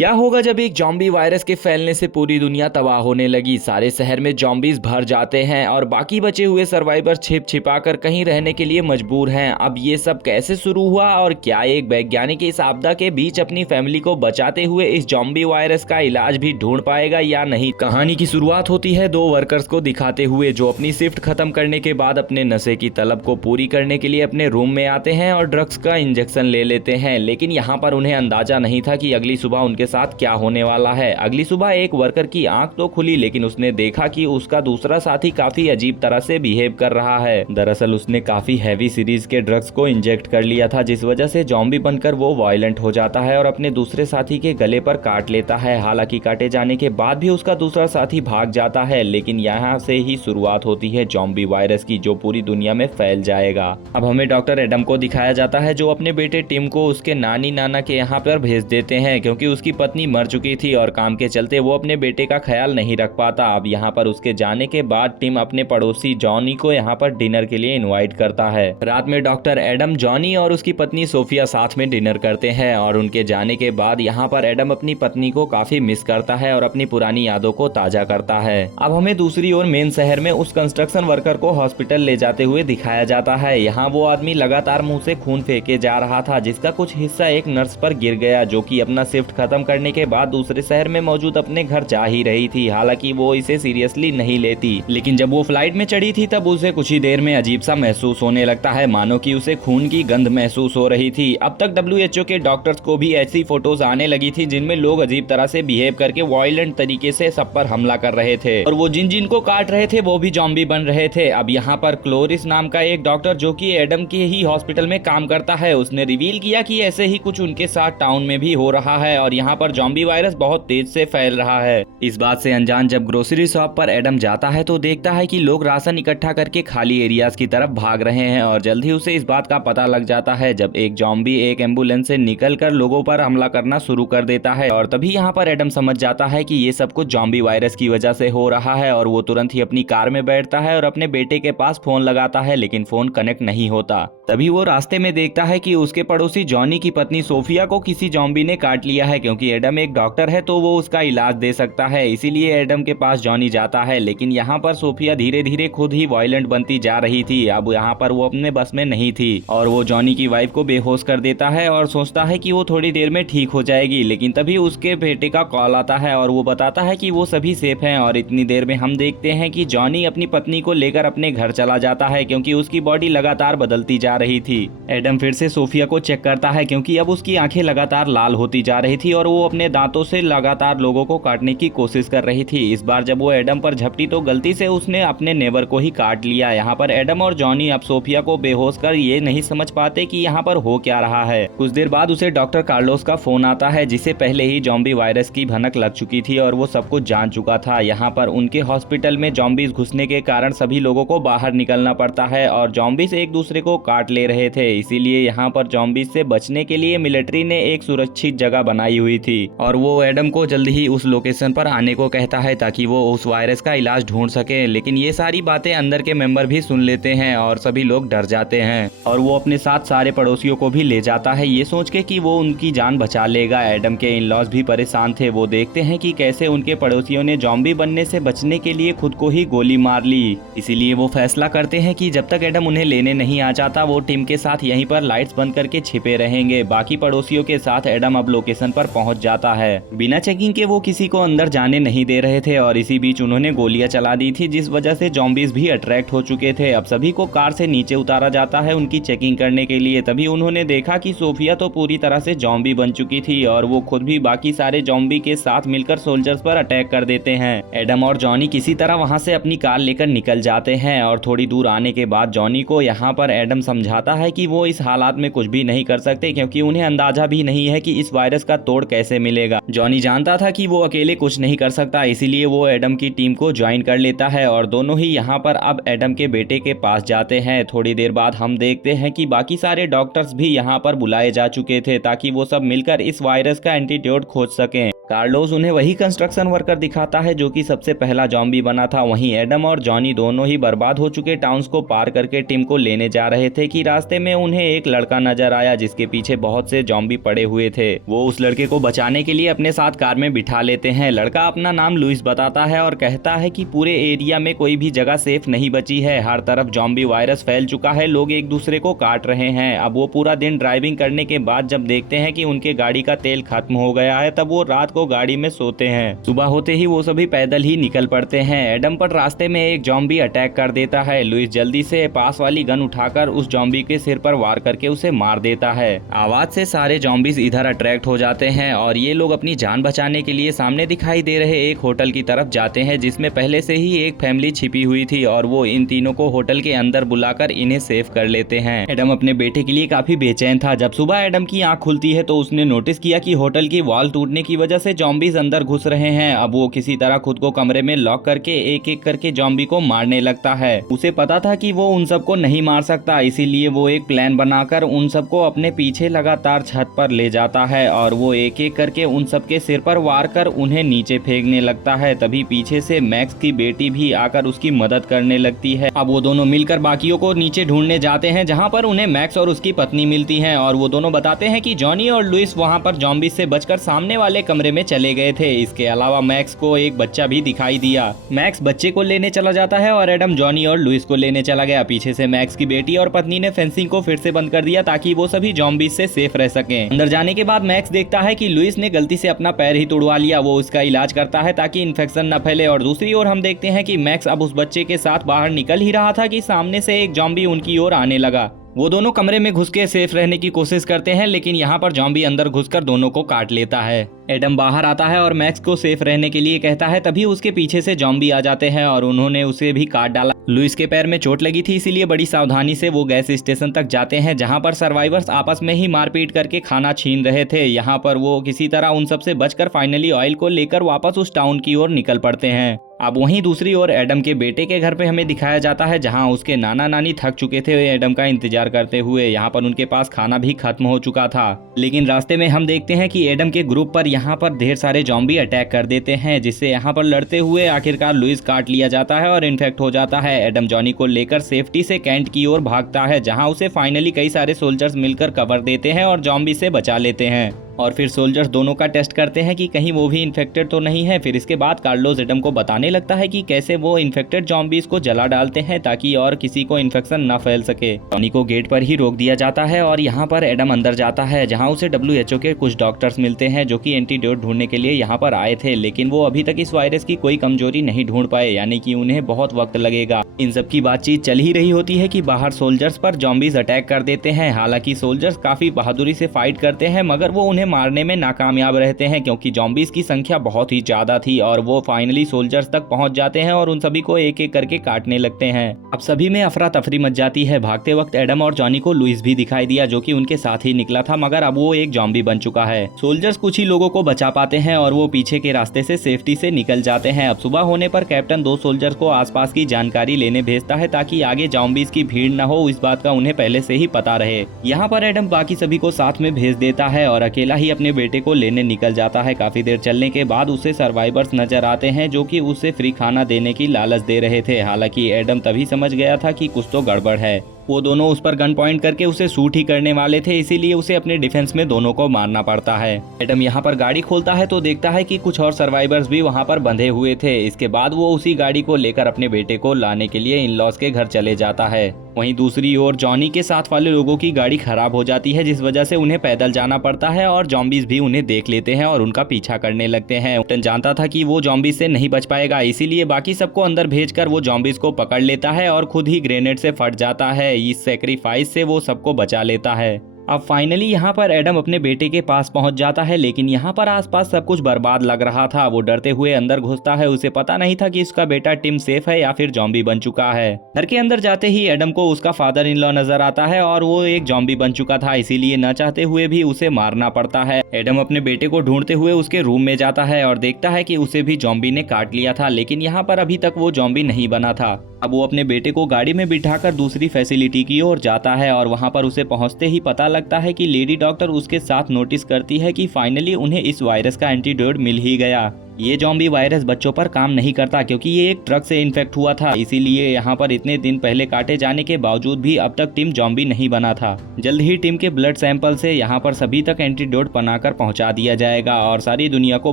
क्या होगा जब एक जॉम्बी वायरस के फैलने से पूरी दुनिया तबाह होने लगी। सारे शहर में जॉम्बीज भर जाते हैं और बाकी बचे हुए सर्वाइवर छिप छिपाकर कहीं रहने के लिए मजबूर हैं। अब ये सब कैसे शुरू हुआ और क्या एक वैज्ञानिक इस आपदा के बीच अपनी फैमिली को बचाते हुए इस जॉम्बी वायरस का इलाज भी ढूंढ पाएगा या नहीं। कहानी की शुरुआत होती है दो वर्कर्स को दिखाते हुए जो अपनी शिफ्ट खत्म करने के बाद अपने नशे की तलब को पूरी करने के लिए अपने रूम में आते हैं और ड्रग्स का इंजेक्शन ले लेते हैं। लेकिन यहाँ पर उन्हें अंदाजा नहीं था कि अगली सुबह उनके साथ क्या होने वाला है। अगली सुबह एक वर्कर की आंख तो खुली, लेकिन उसने देखा कि उसका दूसरा साथी काफी अजीब तरह से बिहेव कर रहा है। दरअसल उसने काफी हैवी सीरीज के ड्रग्स को इंजेक्ट कर लिया था, जिस वजह से जॉम्बी बनकर वो वायलेंट हो जाता है और अपने दूसरे साथी के गले पर काट लेता है। हालांकि काटे जाने के बाद भी उसका दूसरा साथी भाग जाता है, लेकिन यहाँ से ही शुरुआत होती है जॉम्बी वायरस की, जो पूरी दुनिया में फैल जाएगा। अब हमें डॉक्टर एडम को दिखाया जाता है जो अपने बेटे टिम को उसके नानी नाना के यहाँ पर भेज देते हैं, क्योंकि उसकी पत्नी मर चुकी थी और काम के चलते वो अपने बेटे का ख्याल नहीं रख पाता। अब यहाँ पर उसके जाने के बाद टिम अपने पड़ोसी जॉनी को यहाँ पर डिनर के लिए इनवाइट करता है। रात में डॉक्टर एडम, जॉनी और उसकी पत्नी सोफिया साथ में डिनर करते हैं और उनके जाने के बाद यहाँ पर एडम अपनी पत्नी को काफी मिस करता है और अपनी पुरानी यादों को ताजा करता है। अब हमें दूसरी ओर मेन शहर में उस कंस्ट्रक्शन वर्कर को हॉस्पिटल ले जाते हुए दिखाया जाता है। यहाँ वो आदमी लगातार मुंह से खून फेंके जा रहा था, जिसका कुछ हिस्सा एक नर्स पर गिर गया, जो कि अपना शिफ्ट खत्म करने के बाद दूसरे शहर में मौजूद अपने घर जा ही रही थी। हालांकि वो इसे सीरियसली नहीं लेती, लेकिन जब वो फ्लाइट में चढ़ी थी तब उसे कुछ ही देर में अजीब सा महसूस होने लगता है, मानो कि उसे खून की गंध महसूस हो रही थी। अब तक WHO के डॉक्टर्स को भी ऐसी फोटोज आने लगी थी जिनमें लोग अजीब तरह से बिहेव करके वायलेंट तरीके से सब पर हमला कर रहे थे और वो जिन को काट रहे थे वो भी जॉम्बी बन रहे थे। अब यहाँ पर क्लोरिस नाम का एक डॉक्टर, जो कि एडम के ही हॉस्पिटल में काम करता है, उसने रिवील किया कि ऐसे ही कुछ उनके साथ टाउन में भी हो रहा है और यहाँ पर जॉम्बी वायरस बहुत तेज से फैल रहा है। इस बात से अनजान जब ग्रोसरी शॉप पर एडम जाता है तो देखता है कि लोग राशन इकट्ठा करके खाली एरियाज की तरफ भाग रहे हैं और जल्द ही उसे इस बात का पता लग जाता है जब एक जॉम्बी एक एम्बुलेंस से निकलकर लोगों पर हमला करना शुरू कर देता है। और तभी यहाँ पर एडम समझ जाता है कि ये सब कुछ जॉम्बी वायरस की वजह से हो रहा है और वो तुरंत ही अपनी कार में बैठता है और अपने बेटे के पास फोन लगाता है, लेकिन फोन कनेक्ट नहीं होता। तभी वो रास्ते में देखता है कि उसके पड़ोसी जॉनी की पत्नी सोफिया को किसी जॉम्बी ने काट लिया है। क्योंकि एडम एक डॉक्टर है तो वो उसका इलाज दे सकता है, इसीलिए एडम के पास जॉनी जाता है। लेकिन यहाँ पर सोफिया धीरे धीरे खुद ही वायलेंट बनती जा रही थी। अब यहाँ पर वो अपने बस में नहीं थी और वो जॉनी की वाइफ को बेहोश कर देता है और सोचता है कि वो थोड़ी देर में ठीक हो जाएगी। लेकिन तभी उसके बेटे का कॉल आता है और वो बताता है कि वो सभी सेफ हैं और इतनी देर में हम देखते हैं कि जॉनी अपनी पत्नी को लेकर अपने घर चला जाता है, क्योंकि उसकी बॉडी लगातार बदलती जा रही थी। एडम फिर से सोफिया को चेक करता है, क्योंकि अब उसकी आंखें लगातार लाल होती जा रही थी और वो अपने दांतों से लगातार लोगों को काटने की कोशिश कर रही थी। इस बार जब वो एडम पर झपटी तो गलती से उसने अपने नेबर को ही काट लिया। यहाँ पर एडम और जॉनी अब सोफिया को बेहोश कर ये नहीं समझ पाते कि यहाँ पर हो क्या रहा है। कुछ देर बाद उसे डॉक्टर कार्लोस का फोन आता है, जिसे पहले ही जॉम्बी वायरस की भनक लग चुकी थी और वो सब कुछ जान चुका था। यहाँ पर उनके हॉस्पिटल में जॉम्बीज घुसने के कारण सभी लोगों को बाहर निकलना पड़ता है और जॉम्बीज एक दूसरे को काट ले रहे थे। इसीलिए यहाँ पर जॉम्बीज से बचने के लिए मिलिट्री ने एक सुरक्षित जगह बनाई हुई थी और वो एडम को जल्दी ही उस लोकेशन पर आने को कहता है ताकि वो उस वायरस का इलाज ढूंढ सके। लेकिन ये सारी बातें अंदर के मेंबर भी सुन लेते हैं और सभी लोग डर जाते हैं और वो अपने साथ सारे पड़ोसियों को भी ले जाता है, ये सोच के कि वो उनकी जान बचा लेगा। एडम के इन लॉज भी परेशान थे। वो देखते हैं कि कैसे उनके पड़ोसियों ने जॉम्बी बनने से बचने के लिए खुद को ही गोली मार ली। इसीलिए वो फैसला करते हैं कि जब तक एडम उन्हें लेने नहीं आ जाता वो टीम के साथ यहीं पर लाइट्स बंद करके छिपे रहेंगे। बाकी पड़ोसियों के साथ एडम अब लोकेशन पर पहुंच जाता है। बिना चेकिंग के वो किसी को अंदर जाने नहीं दे रहे थे और इसी बीच उन्होंने गोलियां चला दी थी, जिस वजह से जॉम्बीज भी अट्रैक्ट हो चुके थे। अब सभी को कार से नीचे उतारा जाता है उनकी चेकिंग करने के लिए। तभी उन्होंने देखा कि सोफिया तो पूरी तरह से जॉम्बी बन चुकी थी और वो खुद भी बाकी सारे जॉम्बी के साथ मिलकर सोल्जर्स पर अटैक कर देते हैं। एडम और जॉनी किसी तरह वहां से अपनी कार लेकर निकल जाते हैं और थोड़ी दूर आने के बाद जॉनी को यहाँ पर एडम समझाता है कि वो इस हालात में कुछ भी नहीं कर सकते, क्योंकि उन्हें अंदाजा भी नहीं है कि इस वायरस का तोड़ कैसे मिलेगा। जॉनी जानता था कि वो अकेले कुछ नहीं कर सकता, इसीलिए वो एडम की टीम को ज्वाइन कर लेता है और दोनों ही यहाँ पर अब एडम के बेटे के पास जाते हैं। थोड़ी देर बाद हम देखते हैं कि बाकी सारे डॉक्टर्स भी यहाँ पर बुलाए जा चुके थे ताकि वो सब मिलकर इस वायरस का एंटीडोट खोज सकें। कार्लोस उन्हें वही कंस्ट्रक्शन वर्कर दिखाता है जो कि सबसे पहला जॉम्बी बना था। वहीं एडम और जॉनी दोनों ही बर्बाद हो चुके टाउन्स को पार करके टिम को लेने जा रहे थे कि रास्ते में उन्हें एक लड़का नजर आया जिसके पीछे बहुत से जॉम्बी पड़े हुए थे। वो उस लड़के को बचाने के लिए अपने साथ कार में बिठा लेते हैं। लड़का अपना नाम लुइस बताता है और कहता है कि पूरे एरिया में कोई भी जगह सेफ नहीं बची है, हर तरफ जॉम्बी वायरस फैल चुका है, लोग एक दूसरे को काट रहे हैं। अब वो पूरा दिन ड्राइविंग करने के बाद जब देखते हैं कि उनके गाड़ी का तेल खत्म हो गया है, तब वो रात को गाड़ी में सोते हैं। सुबह होते ही वो सभी पैदल ही निकल पड़ते हैं। एडम पर रास्ते में एक जॉम्बी अटैक कर देता है। लुइस जल्दी से पास वाली गन उठाकर उस जॉम्बी के सिर पर वार करके उसे मार देता है। आवाज से सारे जॉम्बीज इधर अट्रैक्ट हो जाते हैं और ये लोग अपनी जान बचाने के लिए सामने दिखाई दे रहे एक होटल की तरफ जाते हैं जिसमें पहले से ही एक फैमिली छिपी हुई थी और वो इन तीनों को होटल के अंदर बुलाकर इन्हें सेव कर लेते हैं। एडम अपने बेटे के लिए काफी बेचैन था। जब सुबह एडम की आंख खुलती है तो उसने नोटिस किया कि होटल की वॉल टूटने की वजह से जॉम्बीज अंदर घुस रहे हैं। अब वो किसी तरह खुद को कमरे में लॉक करके एक एक करके जॉम्बी को मारने लगता है। उसे पता था कि वो उन सबको नहीं मार सकता, इसीलिए वो एक प्लान बनाकर उन सबको अपने पीछे लगातार छत पर ले जाता है और वो एक एक करके उन सबके सिर पर वार कर उन्हें नीचे फेंकने लगता है। तभी पीछे से मैक्स की बेटी भी आकर उसकी मदद करने लगती है। अब वो दोनों मिलकर बाकियों को नीचे ढूंढने जाते हैं जहाँ पर उन्हें मैक्स और उसकी पत्नी मिलती हैं और वो दोनों बताते हैं कि जॉनी और लुइस वहाँ पर जॉम्बी से बचकर सामने वाले कमरे में चले गए थे। इसके अलावा मैक्स को एक बच्चा भी दिखाई दिया। मैक्स बच्चे को लेने चला जाता है और एडम जॉनी और लुइस को लेने चला गया। पीछे से मैक्स की बेटी और पत्नी ने फेंसिंग को फिर से बंद कर दिया ताकि वो सभी जॉम्बीज से सेफ रह सकें। अंदर जाने के बाद मैक्स देखता है कि लुइस ने गलती से अपना पैर ही तुड़वा लिया। वो उसका इलाज करता है ताकि इन्फेक्शन न फैले और दूसरी ओर हम देखते हैं कि मैक्स अब उस बच्चे के साथ बाहर निकल ही रहा था कि सामने से एक जॉम्बी उनकी ओर आने लगा। वो दोनों कमरे में घुस के सेफ रहने की कोशिश करते हैं लेकिन यहाँ पर जॉम्बी अंदर घुसकर दोनों को काट लेता है। एडम बाहर आता है और मैक्स को सेफ रहने के लिए कहता है। तभी उसके पीछे से जॉम्बी आ जाते हैं और उन्होंने उसे भी काट डाला। लुइस के पैर में चोट लगी थी इसीलिए बड़ी सावधानी से वो गैस स्टेशन तक जाते हैं जहाँ पर सर्वाइवर्स आपस में ही मारपीट करके खाना छीन रहे थे। यहाँ पर वो किसी तरह उन सबसे बचकर फाइनली ऑयल को लेकर वापस उस टाउन की ओर निकल पड़ते हैं। अब वहीं दूसरी ओर एडम के बेटे के घर पे हमें दिखाया जाता है जहां उसके नाना नानी थक चुके थे एडम का इंतजार करते हुए। यहां पर उनके पास खाना भी खत्म हो चुका था लेकिन रास्ते में हम देखते हैं कि एडम के ग्रुप पर यहां पर ढेर सारे जॉम्बी अटैक कर देते हैं जिससे यहां पर लड़ते हुए आखिरकार लुइस काट लिया जाता है और इन्फेक्ट हो जाता है। एडम जॉनी को लेकर सेफ्टी से कैंट की ओर भागता है जहाँ उसे फाइनली कई सारे सोल्जर्स मिलकर कवर देते हैं और जॉम्बी से बचा लेते हैं। और फिर सोल्जर्स दोनों का टेस्ट करते हैं कि कहीं वो भी इन्फेक्टेड तो नहीं है। फिर इसके बाद कार्लोस एडम को बताने लगता है कि कैसे वो इन्फेक्टेड जॉम्बीज को जला डालते हैं ताकि और किसी को इन्फेक्शन न फैल सके। टॉनी को गेट पर ही रोक दिया जाता है और यहाँ पर एडम अंदर जाता है जहाँ उसे WHO के कुछ डॉक्टर्स मिलते हैं जो कि एंटीडोट ढूंढने के लिए यहाँ पर आए थे लेकिन वो अभी तक इस वायरस की कोई कमजोरी नहीं ढूंढ पाए, यानी कि उन्हें बहुत वक्त लगेगा। इन सब की बातचीत चल ही रही होती है कि बाहर सोल्जर्स पर जॉम्बीज अटैक कर देते हैं। हालांकि सोल्जर्स काफी बहादुरी से फाइट करते हैं मगर वो उन्हें मारने में नाकामयाब रहते हैं क्योंकि जॉम्बीज की संख्या बहुत ही ज्यादा थी और वो फाइनली सोल्जर्स तक पहुंच जाते हैं और उन सभी को एक एक करके काटने लगते हैं। अब सभी में अफरा तफरी मच जाती है। भागते वक्त एडम और जॉनी को लुइस भी दिखाई दिया जो कि उनके साथ ही निकला था मगर अब वो एक जॉम्बी बन चुका है। सोल्जर्स कुछ ही लोगों को बचा पाते हैं और वो पीछे के रास्ते से सेफ्टी से निकल जाते हैं। अब सुबह होने पर कैप्टन 2 सोल्जर्स को आसपास की जानकारी लेने भेजता है ताकि आगे जॉम्बीज की भीड़ न हो, इस बात का उन्हें पहले से ही पता रहे। यहाँ पर एडम बाकी सभी को साथ में भेज देता है और अकेला ही अपने बेटे को लेने निकल जाता है। काफी देर चलने के बाद उसे सर्वाइवर्स नजर आते हैं जो कि उसे फ्री खाना देने की लालच दे रहे थे। हालांकि एडम तभी समझ गया था कि कुछ तो गड़बड़ है। वो दोनों उस पर गन पॉइंट करके उसे शूट ही करने वाले थे, इसीलिए उसे अपने डिफेंस में दोनों को मारना पड़ता है। एडम यहाँ पर गाड़ी खोलता है तो देखता है कि कुछ और सर्वाइवर्स भी वहाँ पर बंधे हुए थे। इसके बाद वो उसी गाड़ी को लेकर अपने बेटे को लाने के लिए इन लॉज के घर चले जाता है। वहीं दूसरी ओर जॉनी के साथ वाले लोगों की गाड़ी खराब हो जाती है जिस वजह से उन्हें पैदल जाना पड़ता है और जॉम्बीज भी उन्हें देख लेते हैं और उनका पीछा करने लगते हैं। कैप्टन जानता था कि वो जॉम्बीज से नहीं बच पाएगा, इसीलिए बाकी सबको अंदर भेजकर वो जॉम्बीज को पकड़ लेता है और खुद ही ग्रेनेड से फट जाता है। इस सेक्रीफाइस से वो सबको बचा लेता है। अब फाइनली यहाँ पर एडम अपने बेटे के पास पहुंच जाता है लेकिन यहाँ पर आसपास सब कुछ बर्बाद लग रहा था। वो डरते हुए अंदर घुसता है। उसे पता नहीं था कि उसका बेटा टिम सेफ है या फिर जॉम्बी बन चुका है। घर के अंदर जाते ही एडम को उसका फादर इन लॉ नजर आता है और वो एक जॉम्बी बन चुका था, इसीलिए न चाहते हुए भी उसे मारना पड़ता है। एडम अपने बेटे को ढूंढते हुए उसके रूम में जाता है और देखता है कि उसे भी जॉम्बी ने काट लिया था लेकिन यहाँ पर अभी तक वो जॉम्बी नहीं बना था। अब वो अपने बेटे को गाड़ी में बिठाकर दूसरी फैसिलिटी की ओर जाता है और वहां पर उसे पहुंचते ही पता लगता है कि लेडी डॉक्टर उसके साथ नोटिस करती है कि फाइनली उन्हें इस वायरस का एंटीडोट मिल ही गया। ये ज़ॉम्बी वायरस बच्चों पर काम नहीं करता क्योंकि ये एक ट्रक से इन्फेक्ट हुआ था, इसीलिए यहाँ पर इतने दिन पहले काटे जाने के बावजूद भी अब तक टिम ज़ॉम्बी नहीं बना था। जल्द ही टिम के ब्लड सैंपल से यहाँ पर सभी तक एंटीडोट बनाकर पहुँचा दिया जाएगा और सारी दुनिया को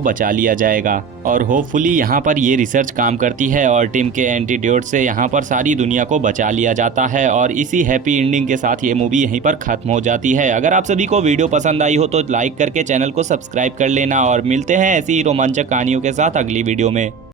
बचा लिया जाएगा। और होपफुली यहाँ पर ये रिसर्च काम करती है और टिम के एंटीडोट से यहाँ पर सारी दुनिया को बचा लिया जाता है और इसी हैप्पी एंडिंग के साथ ये मूवी यहीं पर खत्म हो जाती है। अगर आप सभी को वीडियो पसंद आई हो तो लाइक करके चैनल को सब्सक्राइब कर लेना और मिलते हैं ऐसी ही रोमांचक कहानियों के साथ अगली वीडियो में।